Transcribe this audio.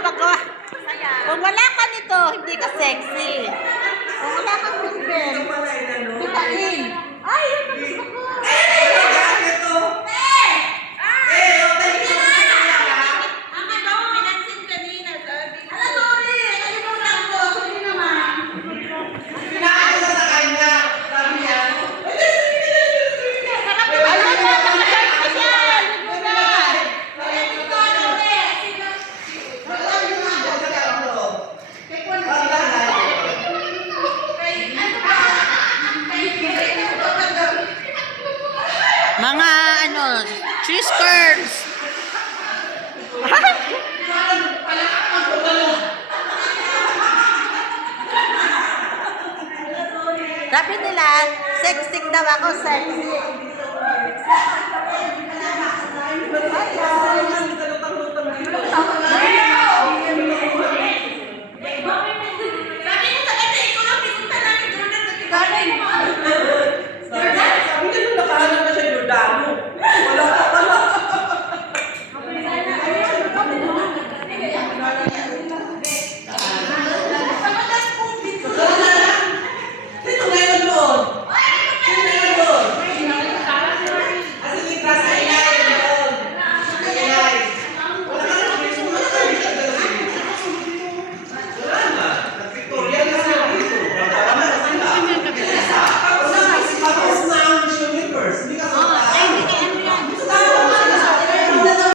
pag kung wala ka nito, hindi ka sexy. Kung wala kang bilbil, bitain. Ay, yun ang gusto ko. Mga cheese curds. Sabi nila, sexy daw ako, sexy.